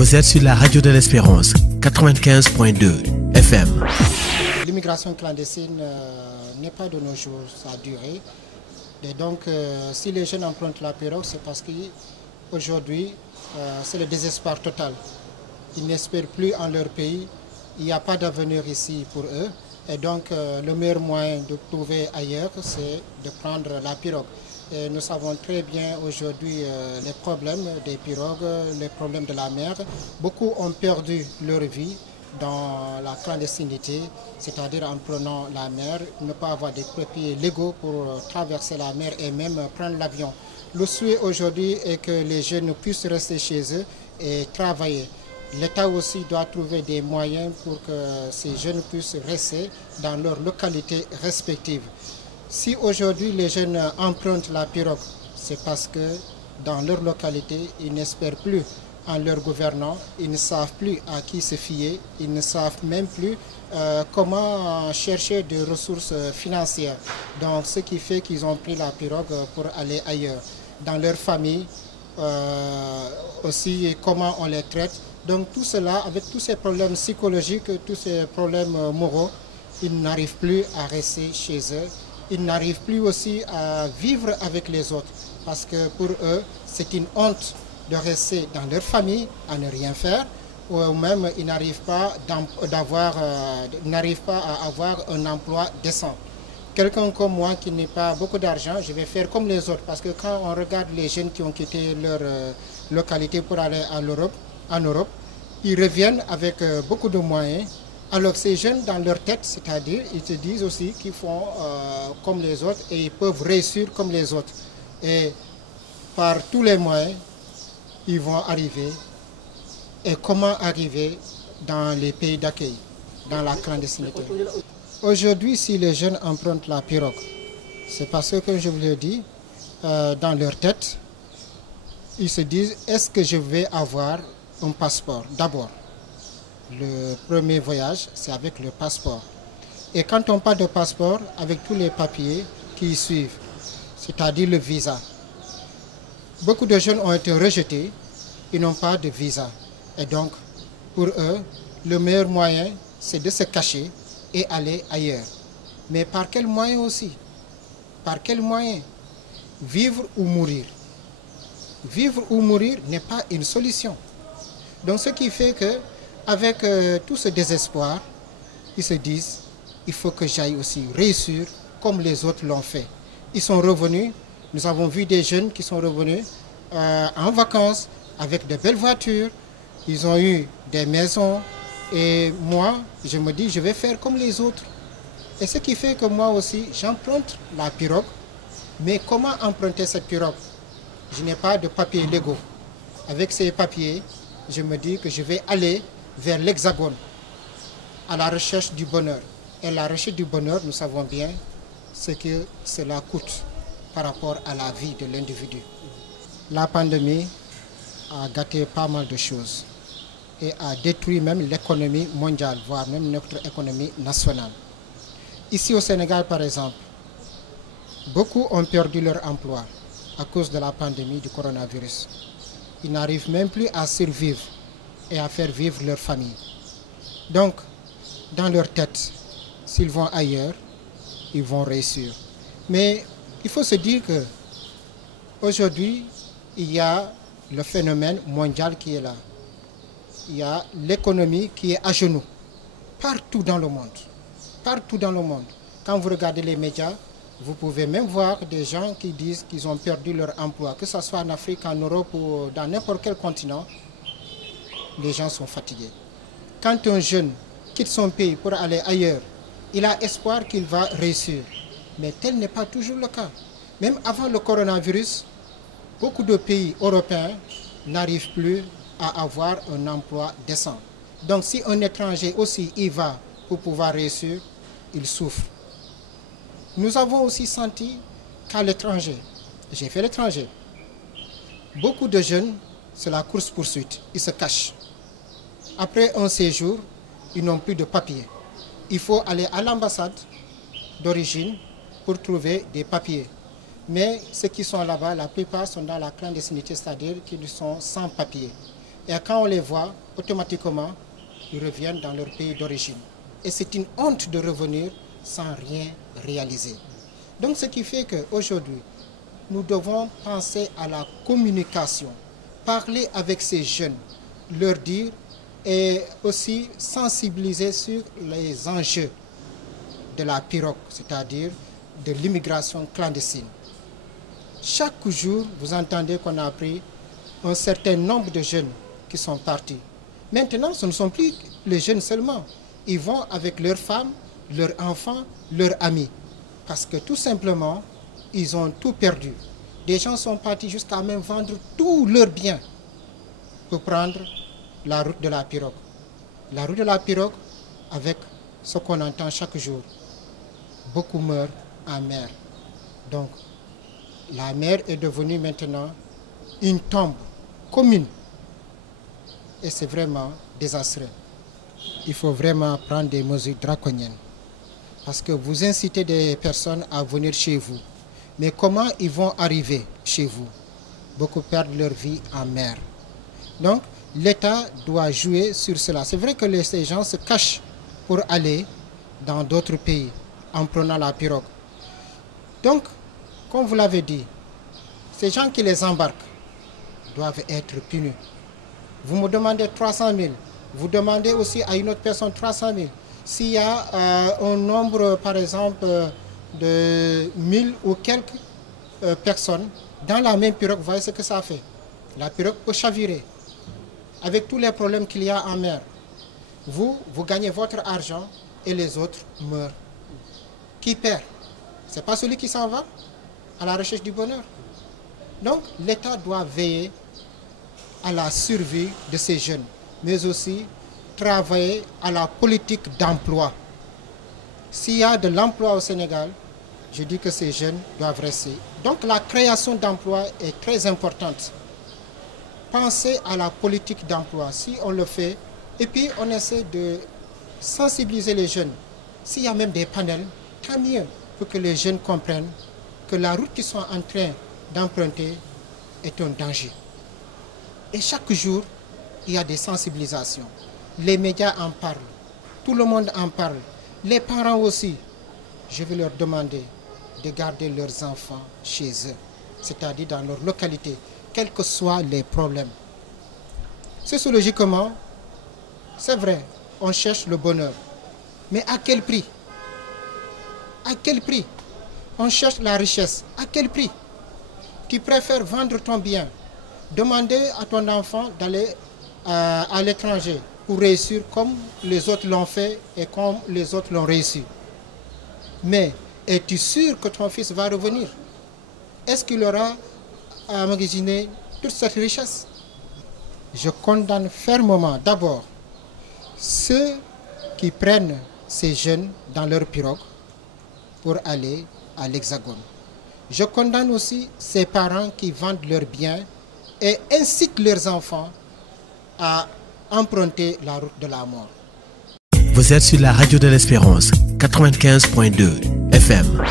Vous êtes sur la radio de l'Espérance, 95.2 FM. L'immigration clandestine n'est pas de nos jours sa durée. Et donc, si les jeunes empruntent la pirogue, c'est parce qu'aujourd'hui, c'est le désespoir total. Ils n'espèrent plus en leur pays. Il n'y a pas d'avenir ici pour eux. Et donc, le meilleur moyen de trouver ailleurs, c'est de prendre la pirogue. Et nous savons très bien aujourd'hui les problèmes des pirogues, les problèmes de la mer. Beaucoup ont perdu leur vie dans la clandestinité, c'est-à-dire en prenant la mer, ne pas avoir des papiers légaux pour traverser la mer et même prendre l'avion. Le souhait aujourd'hui est que les jeunes puissent rester chez eux et travailler. L'État aussi doit trouver des moyens pour que ces jeunes puissent rester dans leur localité respective. Si aujourd'hui les jeunes empruntent la pirogue, c'est parce que dans leur localité, ils n'espèrent plus en leur gouvernant, ils ne savent plus à qui se fier, ils ne savent même plus comment chercher des ressources financières. Donc ce qui fait qu'ils ont pris la pirogue pour aller ailleurs. Dans leur famille, aussi comment on les traite. Donc tout cela, avec tous ces problèmes psychologiques, tous ces problèmes moraux, ils n'arrivent plus à rester chez eux. Ils n'arrivent plus aussi à vivre avec les autres. Parce que pour eux, c'est une honte de rester dans leur famille, à ne rien faire. Ou même, ils n'arrivent pas à avoir un emploi décent. Quelqu'un comme moi qui n'a pas beaucoup d'argent, je vais faire comme les autres. Parce que quand on regarde les jeunes qui ont quitté leur localité pour aller en Europe, ils reviennent avec beaucoup de moyens. Alors ces jeunes, dans leur tête, c'est-à-dire, ils se disent aussi qu'ils font comme les autres et ils peuvent réussir comme les autres. Et par tous les moyens, ils vont arriver. Et comment arriver dans les pays d'accueil, dans la clandestinité? Aujourd'hui, si les jeunes empruntent la pirogue, c'est parce que, comme je vous l'ai dit, dans leur tête, ils se disent, est-ce que je vais avoir un passeport? D'abord, le premier voyage, c'est avec le passeport. Et quand on parle de passeport, avec tous les papiers qui y suivent, c'est-à-dire le visa. Beaucoup de jeunes ont été rejetés, ils n'ont pas de visa. Et donc, pour eux, le meilleur moyen, c'est de se cacher et aller ailleurs. Mais par quel moyen aussi? Par quel moyen? Vivre ou mourir? Vivre ou mourir n'est pas une solution. Donc ce qui fait que, avec tout ce désespoir, ils se disent, il faut que j'aille aussi réussir comme les autres l'ont fait. Ils sont revenus, nous avons vu des jeunes qui sont revenus en vacances avec de belles voitures, ils ont eu des maisons et moi, je me dis, je vais faire comme les autres. Et ce qui fait que moi aussi, j'emprunte la pirogue, mais comment emprunter cette pirogue? Je n'ai pas de papiers légaux. Avec ces papiers, je me dis que je vais aller vers l'Hexagone, à la recherche du bonheur. Et la recherche du bonheur, nous savons bien ce que cela coûte par rapport à la vie de l'individu. La pandémie a gâté pas mal de choses et a détruit même l'économie mondiale, voire même notre économie nationale. Ici au Sénégal, par exemple, beaucoup ont perdu leur emploi à cause de la pandémie du coronavirus. Ils n'arrivent même plus à survivre et à faire vivre leur famille. Donc, dans leur tête, s'ils vont ailleurs, ils vont réussir. Mais il faut se dire que aujourd'hui, il y a le phénomène mondial qui est là. Il y a l'économie qui est à genoux, partout dans le monde. Partout dans le monde. Quand vous regardez les médias, vous pouvez même voir des gens qui disent qu'ils ont perdu leur emploi, que ce soit en Afrique, en Europe ou dans n'importe quel continent. Les gens sont fatigués. Quand un jeune quitte son pays pour aller ailleurs, il a espoir qu'il va réussir. Mais tel n'est pas toujours le cas. Même avant le coronavirus, beaucoup de pays européens n'arrivent plus à avoir un emploi décent. Donc si un étranger aussi y va pour pouvoir réussir, il souffre. Nous avons aussi senti qu'à l'étranger, j'ai fait l'étranger, beaucoup de jeunes, c'est la course-poursuite, ils se cachent. Après un séjour, ils n'ont plus de papiers. Il faut aller à l'ambassade d'origine pour trouver des papiers. Mais ceux qui sont là-bas, la plupart sont dans la clandestinité, c'est-à-dire qu'ils sont sans papiers. Et quand on les voit, automatiquement, ils reviennent dans leur pays d'origine. Et c'est une honte de revenir sans rien réaliser. Donc ce qui fait qu'aujourd'hui, nous devons penser à la communication, parler avec ces jeunes, leur dire et aussi sensibiliser sur les enjeux de la pirogue, c'est-à-dire de l'immigration clandestine. Chaque jour, vous entendez qu'on a pris un certain nombre de jeunes qui sont partis. Maintenant, ce ne sont plus les jeunes seulement. Ils vont avec leurs femmes, leurs enfants, leurs amis. Parce que tout simplement, ils ont tout perdu. Des gens sont partis jusqu'à même vendre tous leurs biens pour prendre la route de la pirogue. La route de la pirogue, avec ce qu'on entend chaque jour, beaucoup meurent en mer. Donc, la mer est devenue maintenant une tombe commune. Et c'est vraiment désastreux. Il faut vraiment prendre des mesures draconiennes. Parce que vous incitez des personnes à venir chez vous. Mais comment ils vont arriver chez vous? Beaucoup perdent leur vie en mer. Donc, l'État doit jouer sur cela. C'est vrai que ces gens se cachent pour aller dans d'autres pays en prenant la pirogue. Donc, comme vous l'avez dit, ces gens qui les embarquent doivent être punis. Vous me demandez 300 000, vous demandez aussi à une autre personne 300 000. S'il y a un nombre, par exemple, de 1000 ou quelques personnes dans la même pirogue, vous voyez ce que ça fait. La pirogue peut chavirer. Avec tous les problèmes qu'il y a en mer, vous gagnez votre argent et les autres meurent. Qui perd? Ce n'est pas celui qui s'en va à la recherche du bonheur. Donc l'État doit veiller à la survie de ces jeunes, mais aussi travailler à la politique d'emploi. S'il y a de l'emploi au Sénégal, je dis que ces jeunes doivent rester. Donc la création d'emplois est très importante. Pensez à la politique d'emploi, si on le fait, et puis on essaie de sensibiliser les jeunes. S'il y a même des panels, tant mieux pour que les jeunes comprennent que la route qu'ils sont en train d'emprunter est un danger. Et chaque jour, il y a des sensibilisations. Les médias en parlent, tout le monde en parle, les parents aussi. Je vais leur demander de garder leurs enfants chez eux, c'est-à-dire dans leur localité, quels que soient les problèmes. Sociologiquement, c'est vrai, on cherche le bonheur. Mais à quel prix? À quel prix? On cherche la richesse. À quel prix? Tu préfères vendre ton bien, demander à ton enfant d'aller à l'étranger pour réussir comme les autres l'ont fait et comme les autres l'ont réussi. Mais es-tu sûr que ton fils va revenir? Est-ce qu'il aura à magasiner toute cette richesse? Je condamne fermement d'abord ceux qui prennent ces jeunes dans leur pirogue pour aller à l'Hexagone. Je condamne aussi ces parents qui vendent leurs biens et incitent leurs enfants à emprunter la route de la mort. Vous êtes sur la radio de l'Espérance, 95.2 FM.